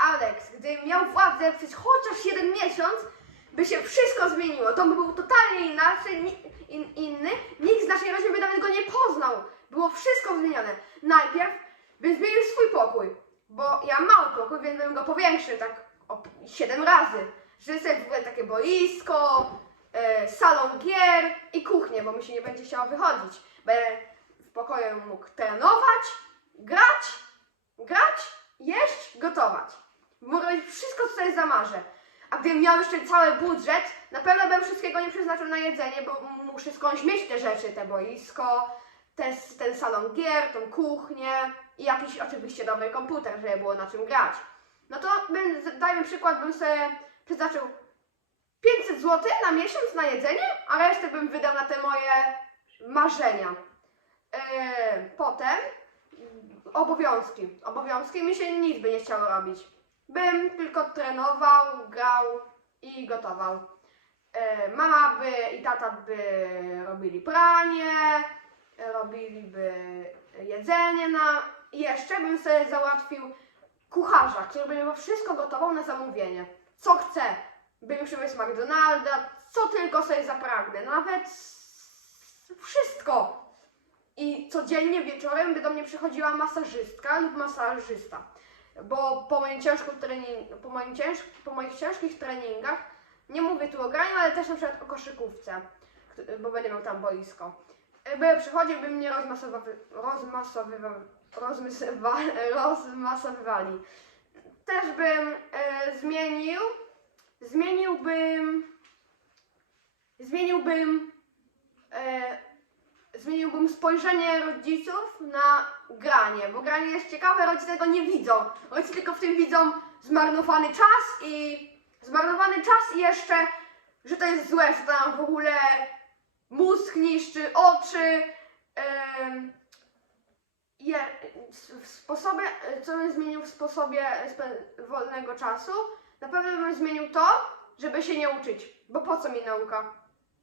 Alex, gdy miał władzę przez chociaż jeden miesiąc, by się wszystko zmieniło. By był totalnie inaczej, in, inny. Nikt z naszej rodziny by nawet go nie poznał. Było wszystko zmienione. Najpierw bym zmienił swój pokój, bo ja mały pokój, więc bym go powiększył tak o 7 razy. Że sobie w ogóle takie boisko, e, salon gier i kuchnię, bo mi się nie będzie chciało wychodzić. Będę w pokoju mógł trenować, grać, grać, jeść, gotować. Mogę robić wszystko, co sobie zamarzę. A gdybym miał jeszcze cały budżet, na pewno bym wszystkiego nie przeznaczył na jedzenie, bo muszę skądś mieć te rzeczy, te boisko, te, ten salon gier, tą kuchnię i jakiś oczywiście dobry komputer, żeby było na czym grać. No to bym, dajmy przykład, bym sobie przeznaczył 500 zł na miesiąc na jedzenie, a resztę bym wydał na te moje marzenia. Eee, potem obowiązki. Obowiązki mi się nic by nie chciało robić. Bym tylko trenował, grał i gotował. E, mama by i tata by robili pranie, robiliby jedzenie na... I jeszcze bym sobie załatwił kucharza, który by mi wszystko gotował na zamówienie. Co chcę. Bym przywiózł McDonalda, co tylko sobie zapragnę. Nawet wszystko. I codziennie wieczorem by do mnie przychodziła masażystka lub masażysta. Bo po, moim ciężkim trening, po, moim cięż, po moich ciężkich treningach, nie mówię tu o graniu, ale też na przykład o koszykówce, bo będę miał tam boisko. By przychodził, by mnie rozmasowy, rozmasowywa, rozmasowywali. Też bym e, zmienił, zmieniłbym, zmieniłbym e, zmieniłbym spojrzenie rodziców na granie, bo granie jest ciekawe, rodzice tego nie widzą. Rodzice tylko w tym widzą zmarnowany czas i zmarnowany czas i jeszcze, że to jest złe, że to nam w ogóle mózg niszczy, oczy. sposobie, co bym zmienił w sposobie wolnego czasu? Na pewno bym zmienił to, żeby się nie uczyć, bo po co mi nauka?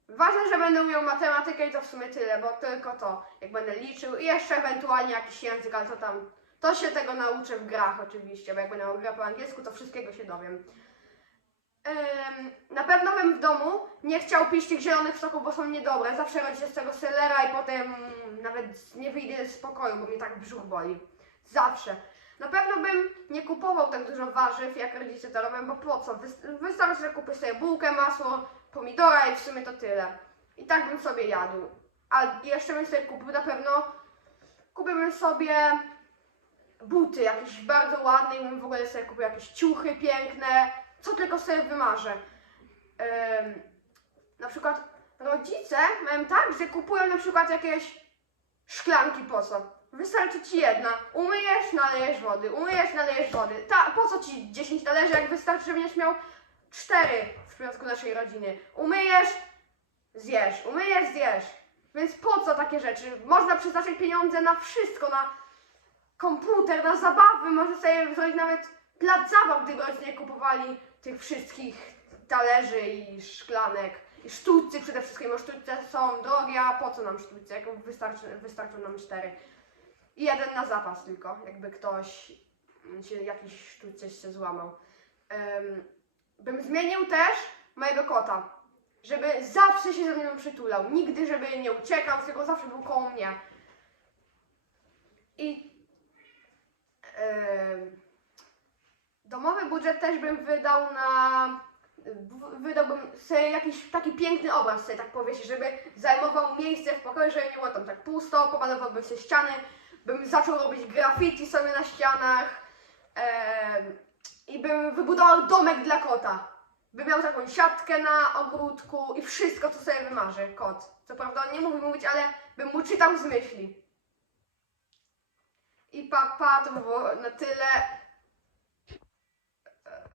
Ważne, że będę umiał matematykę i to w sumie tyle, bo tylko to, jak będę liczył i jeszcze ewentualnie jakiś język, ale to tam, to się tego nauczę w grach oczywiście, bo jak będę miał grę po angielsku, to wszystkiego się dowiem. Ym, na pewno bym w domu nie chciał pić tych zielonych soków, bo są niedobre. Zawsze rodzicie z tego selera i potem nawet nie wyjdę z pokoju, bo mnie tak brzuch boli. Zawsze. Na pewno bym nie kupował tak dużo warzyw, jak rodzice to robią, bo po co? Wys- Wystarczy, że kupię sobie bułkę, masło, pomidora i w sumie to tyle. I tak bym sobie jadł. A jeszcze bym sobie kupił na pewno, kupiłbym sobie buty jakieś bardzo ładne i bym w ogóle sobie kupił jakieś ciuchy piękne, co tylko sobie wymarzę. Em, na przykład rodzice mają tak, że kupują na przykład jakieś szklanki po co? Wystarczy ci jedna. Umyjesz, nalejesz wody. Umyjesz, nalejesz wody. Ta, po co ci 10 talerzy, jak wystarczy, że będziesz miał 4 w przypadku naszej rodziny. Umyjesz, zjesz. Umyjesz, zjesz. Więc po co takie rzeczy? Można przeznaczyć pieniądze na wszystko, na komputer, na zabawy. Można sobie zrobić nawet plac zabaw, gdyby rodzice kupowali tych wszystkich talerzy i szklanek. I sztućcy przede wszystkim, bo sztućce są drogie, a po co nam sztućce? Jak wystarczy, wystarczą nam cztery. I jeden na zapas tylko, jakby ktoś się jakiś sztućce się złamał. Em, bym zmienił też mojego kota, żeby zawsze się ze mną przytulał. Nigdy, żeby nie uciekał, tylko zawsze był koło mnie. I em, domowy budżet też bym wydał na wydałbym sobie jakiś taki piękny obraz sobie tak powiesić, żeby zajmował miejsce w pokoju, żeby nie było tam tak pusto, pomalowałbym się ściany, bym zaczął robić graffiti sobie na ścianach em, i bym wybudował domek dla kota. By miał taką siatkę na ogródku i wszystko, co sobie wymarzy kot. Co prawda on nie mówi mówić, ale bym mu czytał z myśli. I papa, to by było na tyle.